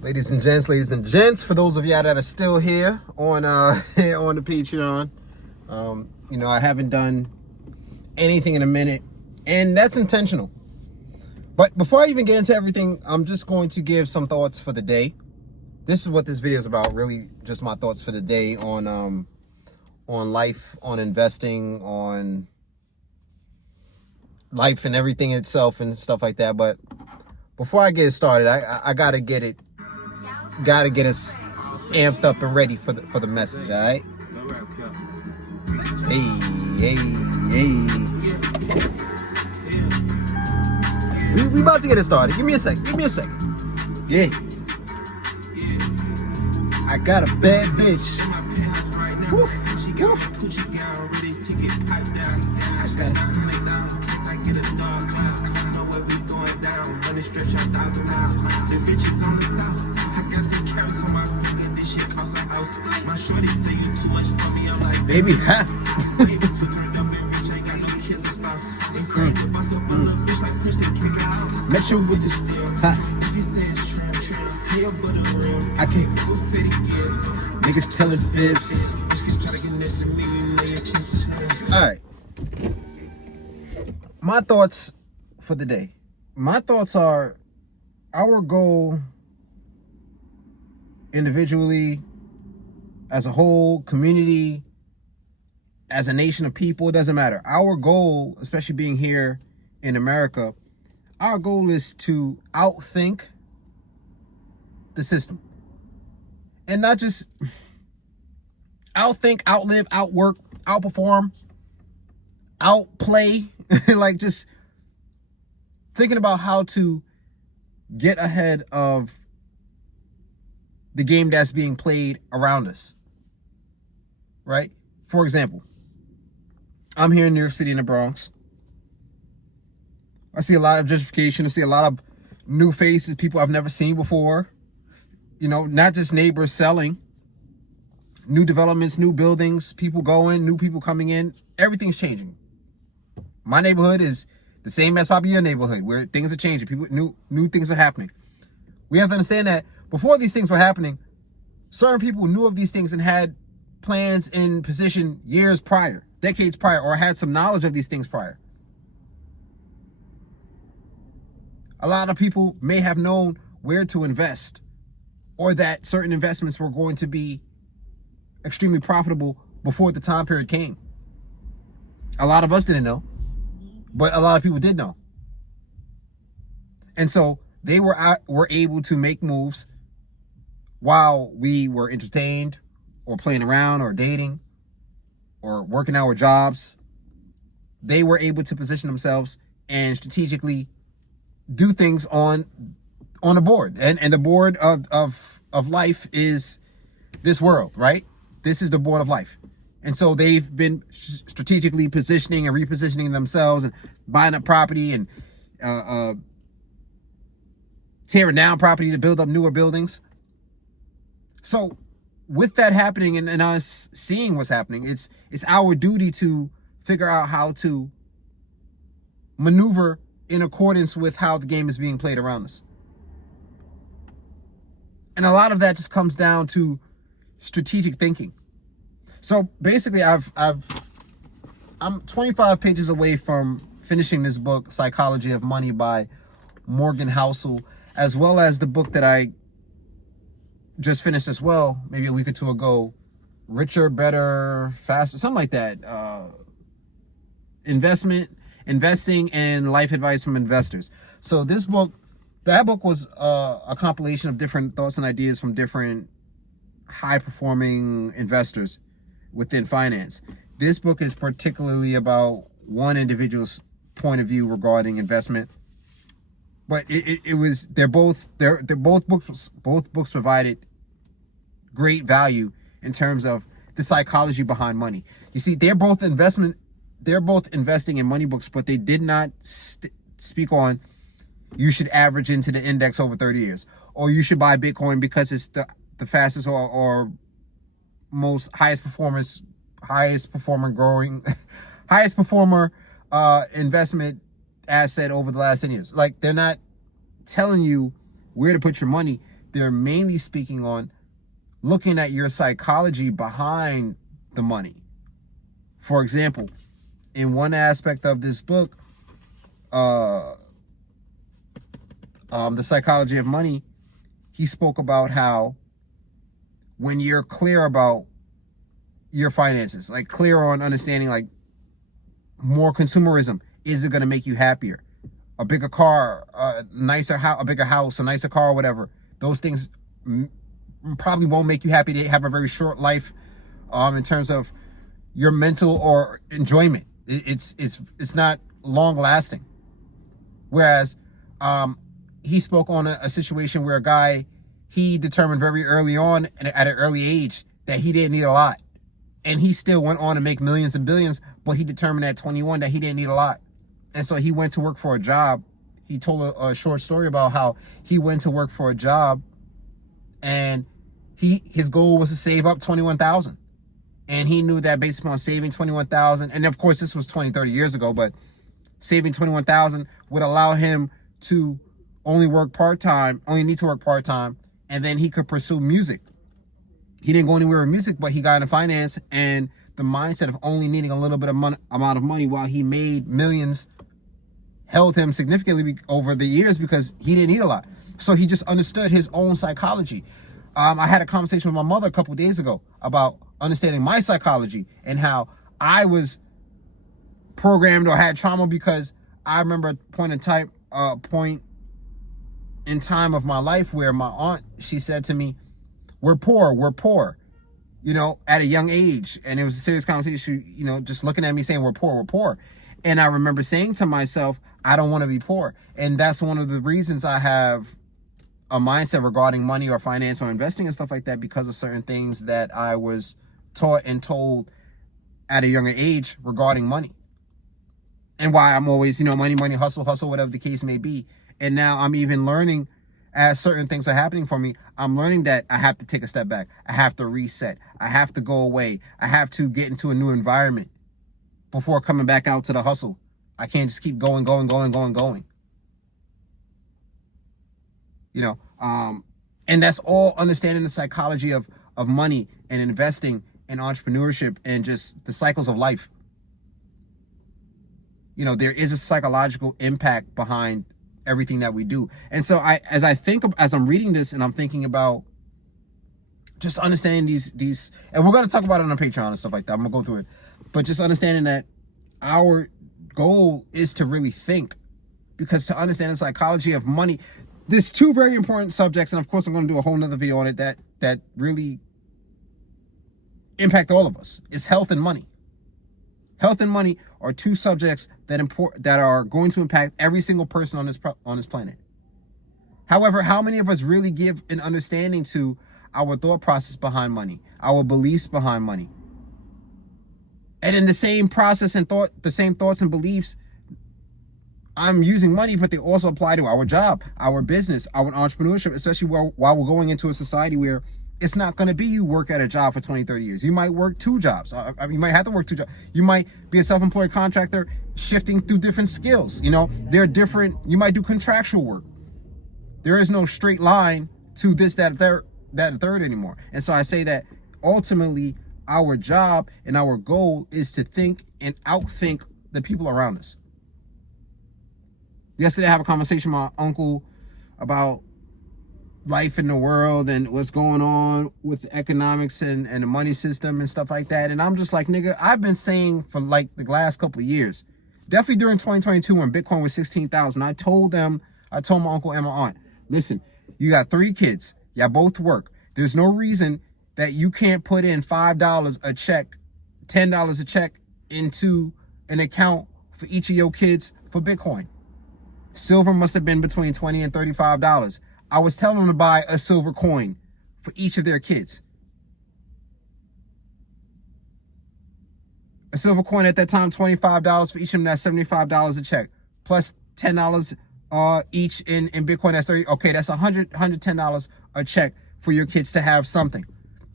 Ladies and gents, for those of y'all that are still here on on the Patreon, I haven't done anything in a minute, and that's intentional. But before I even get into everything, I'm just going to give some thoughts for the day. This is what this video is about, really, just my thoughts for the day on life, on investing, on life and everything itself and stuff like that. But before I get started, I gotta get us amped up and ready for the message. All right. Hey. We about to get it started. Give me a second. Yeah. I got a bad bitch. Woof. Baby, ha. Met you with this. Ha. I can't. Niggas telling fibs. All right. My thoughts for the day. My thoughts are our goal individually, as a whole, community, as a nation of people, it doesn't matter. Our goal, especially being here in America, our goal is to outthink the system. And not just outthink, outlive, outwork, outperform, outplay, like just thinking about how to get ahead of the game that's being played around us, right? For example, I'm here in New York City in the Bronx. I see a lot of gentrification. I see a lot of new faces, people I've never seen before. Not just neighbors selling. New developments, new buildings, people going, new people coming in. Everything's changing. My neighborhood is the same as probably your neighborhood, where things are changing. People, new things are happening. We have to understand that before these things were happening, certain people knew of these things and had plans in position years prior, decades prior, or had some knowledge of these things prior. A lot of people may have known where to invest, or that certain investments were going to be extremely profitable before the time period came. A lot of us didn't know, but a lot of people did know. And so they were able to make moves while we were entertained or playing around or dating or working our jobs. They were able to position themselves and strategically do things on a board. And the board of life is this world, right? This is the board of life. And so they've been strategically positioning and repositioning themselves and buying up property and tearing down property to build up newer buildings. So with that happening and us seeing what's happening, it's our duty to figure out how to maneuver in accordance with how the game is being played around us. And a lot of that just comes down to strategic thinking. So basically, I'm 25 pages away from finishing this book, Psychology of Money by Morgan Housel, as well as the book that I just finished as well, maybe a week or two ago, Richer, Better, Faster, something like that. Investing and life advice from investors. So that book was a compilation of different thoughts and ideas from different high-performing investors within finance. This book is particularly about one individual's point of view regarding investment. But both books provided great value in terms of the psychology behind money. You see, they're both investing in money books, but they did not speak on you should average into the index over 30 years, or you should buy Bitcoin because it's the fastest or most highest performer investment asset over the last 10 years. Like, they're not telling you where to put your money. they're mainly speaking on looking at your psychology behind the money. For example, in one aspect of this book, The Psychology of Money, he spoke about how when you're clear about your finances, like clear on understanding, like more consumerism, is it going to make you happier? A bigger car, a bigger house, a nicer car, whatever. Those things probably won't make you happy. They have a very short life in terms of your mental or enjoyment. It's not long lasting. Whereas he spoke on a situation where a guy, he determined very early on and at an early age that he didn't need a lot. And he still went on to make millions and billions, but he determined at 21 that he didn't need a lot. And so he went to work for a job. He told a short story about how he went to work for a job and his goal was to save up $21,000. And he knew that based upon saving $21,000, and of course this was 20, 30 years ago, but saving $21,000 would allow him to only need to work part-time, and then he could pursue music. He didn't go anywhere with music, but he got into finance, and the mindset of only needing a little bit of amount of money while he made millions held him significantly over the years because he didn't need a lot. So he just understood his own psychology. I had a conversation with my mother a couple of days ago about understanding my psychology and how I was programmed or had trauma, because I remember a point in time of my life where my aunt, she said to me, we're poor, you know, at a young age. And it was a serious conversation, you know, just looking at me saying, we're poor. And I remember saying to myself, I don't want to be poor. And that's one of the reasons I have a mindset regarding money or finance or investing and stuff like that, because of certain things that I was taught and told at a younger age regarding money. And why I'm always, you know, money, hustle, whatever the case may be. And now I'm even learning, as certain things are happening for me, I'm learning that I have to take a step back. I have to reset. I have to go away. I have to get into a new environment before coming back out to the hustle. I can't just keep going. You know, and that's all understanding the psychology of money and investing and entrepreneurship and just the cycles of life. You know, there is a psychological impact behind everything that we do. And so as I'm reading this and I'm thinking about just understanding these, and we're going to talk about it on Patreon and stuff like that. I'm going to go through it, but just understanding that our goal is to really think, because to understand the psychology of money, there's two very important subjects. And of course, I'm going to do a whole nother video on it that really impact all of us. It's health and money. Health and money are two subjects that are going to impact every single person on this planet. However, how many of us really give an understanding to our thought process behind money, our beliefs behind money? And in the same process and the same thoughts and beliefs, I'm using money, but they also apply to our job, our business, our entrepreneurship, especially while we're going into a society where it's not going to be you work at a job for 20, 30 years. You might work two jobs. You might have to work two jobs. You might be a self-employed contractor shifting through different skills. You know, they're different. You might do contractual work. There is no straight line to this, that, third anymore. And so I say that ultimately our job and our goal is to think and outthink the people around us. Yesterday I have a conversation with my uncle about life in the world and what's going on with economics and the money system and stuff like that. And I'm just like, nigga, I've been saying for like the last couple of years, definitely during 2022 when Bitcoin was 16,000, I told my uncle and my aunt, listen, you got 3 kids. Y'all both work. There's no reason that you can't put in $5 a check, $10 a check into an account for each of your kids for Bitcoin. Silver must have been between $20 and $35. I was telling them to buy a silver coin for each of their kids. A silver coin at that time, $25 for each of them. That's $75 a check. Plus $10 each in Bitcoin. That's 30. Okay, that's $110 a check for your kids to have something.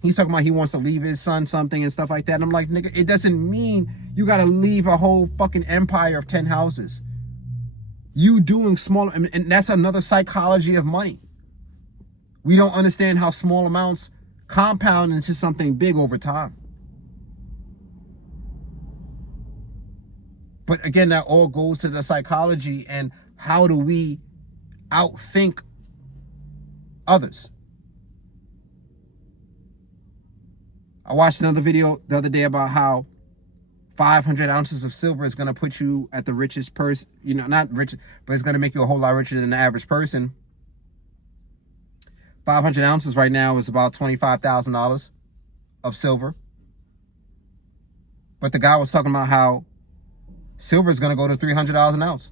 He's talking about he wants to leave his son something and stuff like that. And I'm like, nigga, it doesn't mean you got to leave a whole fucking empire of 10 houses. You doing small, and that's another psychology of money. We don't understand how small amounts compound into something big over time. But again, that all goes to the psychology and how do we outthink others. I watched another video the other day about how 500 ounces of silver is going to put you at the richest person, not rich, but it's going to make you a whole lot richer than the average person. 500 ounces right now is about $25,000 of silver. But the guy was talking about how silver is going to go to $300 an ounce.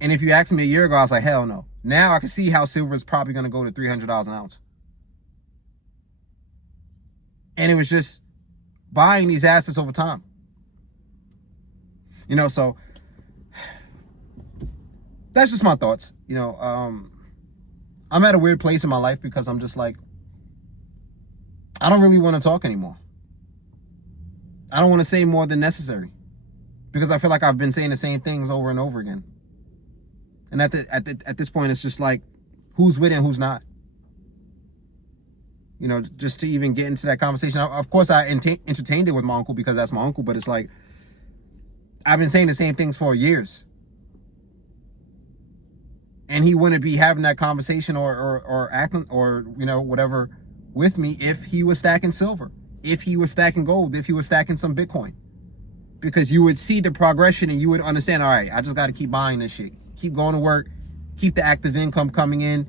And if you asked me a year ago, I was like, hell no. Now I can see how silver is probably going to go to $300 an ounce. And it was just buying these assets over time. So that's just my thoughts. I'm at a weird place in my life because I'm just like, I don't really want to talk anymore. I don't want to say more than necessary because I feel like I've been saying the same things over and over again. And at this point, it's just like, who's with it and who's not? Just to even get into that conversation. Of course, I entertained it with my uncle because that's my uncle, but it's like, I've been saying the same things for years. And he wouldn't be having that conversation or acting or, whatever with me if he was stacking silver, if he was stacking gold, if he was stacking some Bitcoin. Because you would see the progression and you would understand, all right, I just got to keep buying this shit. Keep going to work, keep the active income coming in,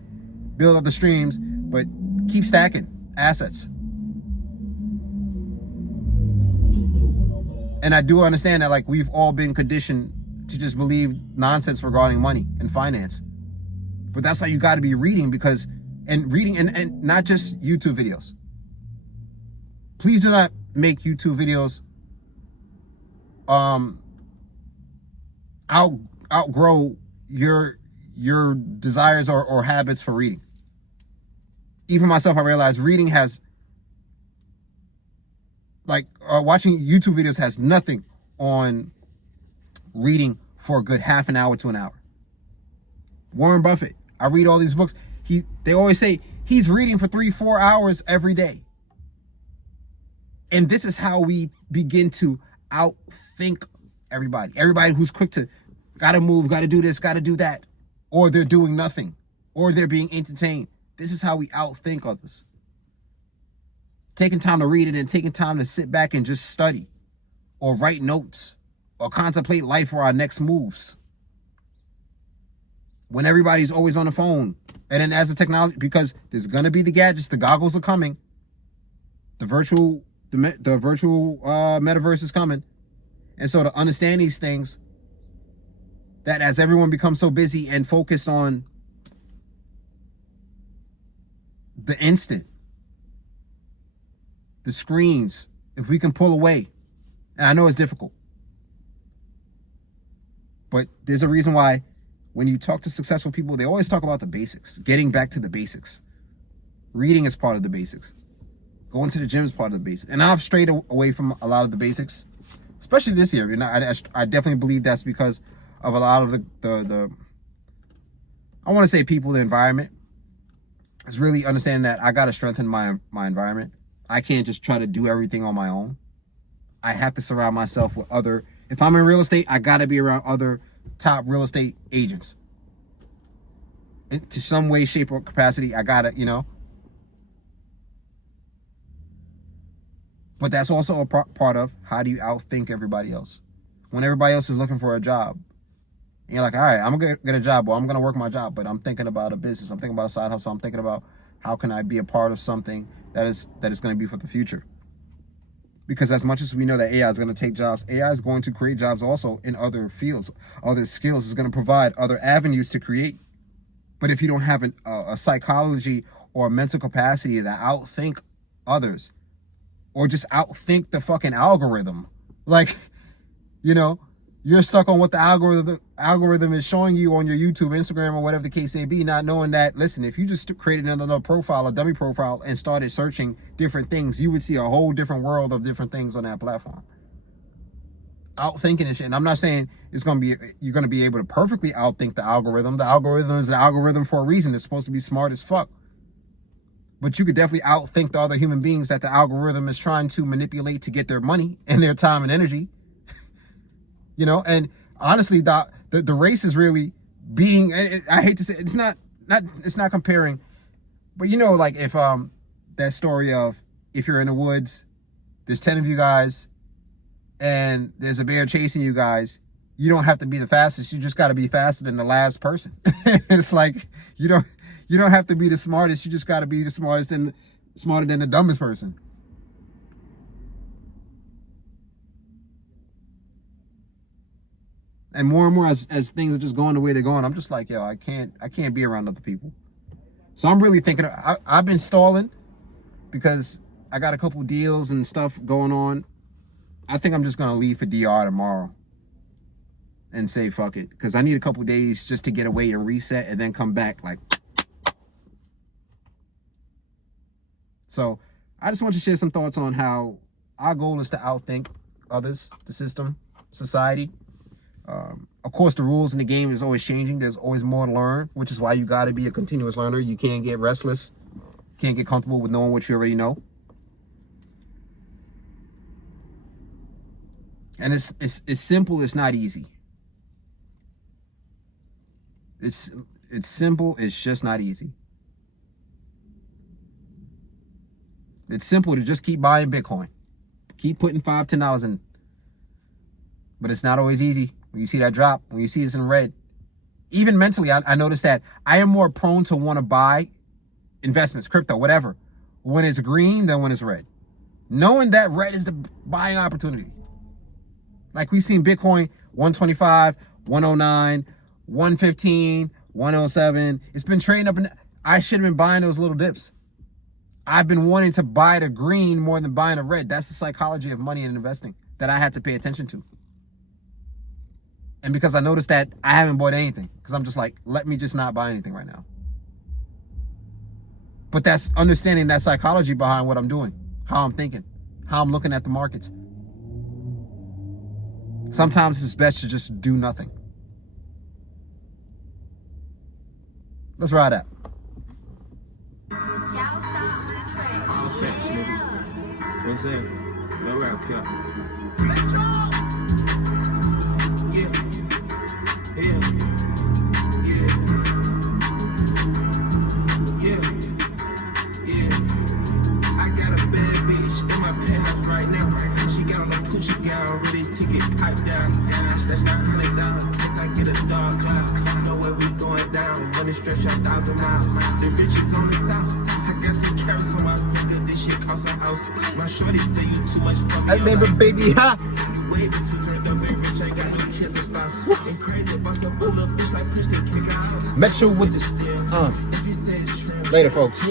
build up the streams, but keep stacking assets. And I do understand that, like, we've all been conditioned to just believe nonsense regarding money and finance. But that's why you got to be reading and not just YouTube videos. Please do not make YouTube videos outgrow your desires or habits for reading. Even myself, I realize reading has, watching YouTube videos has nothing on reading for a good half an hour to an hour. Warren Buffett, I read all these books. They always say he's reading for 3-4 hours every day. And this is how we begin to outthink everybody. Everybody who's quick to, gotta move, gotta do this, gotta do that. Or they're doing nothing. Or they're being entertained. This is how we outthink others. Taking time to read it and taking time to sit back and just study. Or write notes. Or contemplate life or our next moves. When everybody's always on the phone. And then as the technology, because there's going to be the gadgets, the goggles are coming. The virtual metaverse is coming. And so to understand these things, that as everyone becomes so busy and focused on the instant, the screens, if we can pull away, and I know it's difficult, but there's a reason why when you talk to successful people, they always talk about the basics, getting back to the basics. Reading is part of the basics. Going to the gym is part of the basics. And I've strayed away from a lot of the basics, especially this year. And I definitely believe that's because of a lot of the I want to say people, the environment. It's really understanding that I got to strengthen my environment. I can't just try to do everything on my own. I have to surround myself with other, if I'm in real estate, I got to be around other top real estate agents. To some way, shape, or capacity, I got to, But that's also a part of how do you outthink everybody else? When everybody else is looking for a job, and you're like, all right, I'm going to get a job. Well, I'm going to work my job, but I'm thinking about a business. I'm thinking about a side hustle. I'm thinking about how can I be a part of something that is going to be for the future. Because as much as we know that AI is going to take jobs, AI is going to create jobs also in other fields, other skills. It's going to provide other avenues to create. But if you don't have a psychology or a mental capacity to outthink others, or just outthink the fucking algorithm, you're stuck on what the algorithm is showing you on your YouTube, Instagram, or whatever the case may be, not knowing that, listen, if you just created another profile, a dummy profile, and started searching different things, you would see a whole different world of different things on that platform. Outthinking and shit. And I'm not saying you're going to be able to perfectly outthink the algorithm. The algorithm is an algorithm for a reason. It's supposed to be smart as fuck. but you could definitely outthink the other human beings that the algorithm is trying to manipulate to get their money and their time and energy. You know, and honestly, the race is really being, I hate to say, it's not comparing, but you know, like if that story of if you're in the woods, there's 10 of you guys and there's a bear chasing you guys, you don't have to be the fastest, you just got to be faster than the last person. It's like you don't have to be the smartest, you just got to be the smarter than the dumbest person. And more as things are just going the way they're going, I'm just like, yo, I can't be around other people. So I'm really thinking, I've been stalling because I got a couple deals and stuff going on. I think I'm just going to leave for DR tomorrow and say, fuck it. Because I need a couple days just to get away and reset and then come back. Like, so I just want to share some thoughts on how our goal is to outthink others, the system, society. Of course, the rules in the game is always changing. There's always more to learn, which is why you got to be a continuous learner. You can't get restless. Can't get comfortable with knowing what you already know. And it's simple. It's not easy. It's simple. It's just not easy. It's simple to just keep buying Bitcoin. Keep putting $5, $10 in. But it's not always easy. When you see that drop, when you see this in red, even mentally, I noticed that I am more prone to want to buy investments, crypto, whatever, when it's green than when it's red. Knowing that red is the buying opportunity. Like we've seen Bitcoin 125, 109, 115, 107. It's been trading up, and I should have been buying those little dips. I've been wanting to buy the green more than buying the red. That's the psychology of money and investing that I had to pay attention to. And because I noticed that I haven't bought anything, because I'm just like, let me just not buy anything right now. But that's understanding that psychology behind what I'm doing, how I'm thinking, how I'm looking at the markets. Sometimes it's best to just do nothing. Let's ride out. All facts, nigga. You know what I'm saying? No rap cap. I got a bad bitch in my penthouse right now. She got on the Gucci gown, ready to get piped down. That's not $100 case I get a dog cloud. Know where we going down, money stretch out 1,000 miles. The bitches on the south, I got some carrots on my finger. This shit costs a house. My shorty say you too much for me. I remember, baby, huh? Way too turned up and rich, I got no kids and spouse. And crazy bust up a little bitch like push they kick out. Met you with this. Later, folks.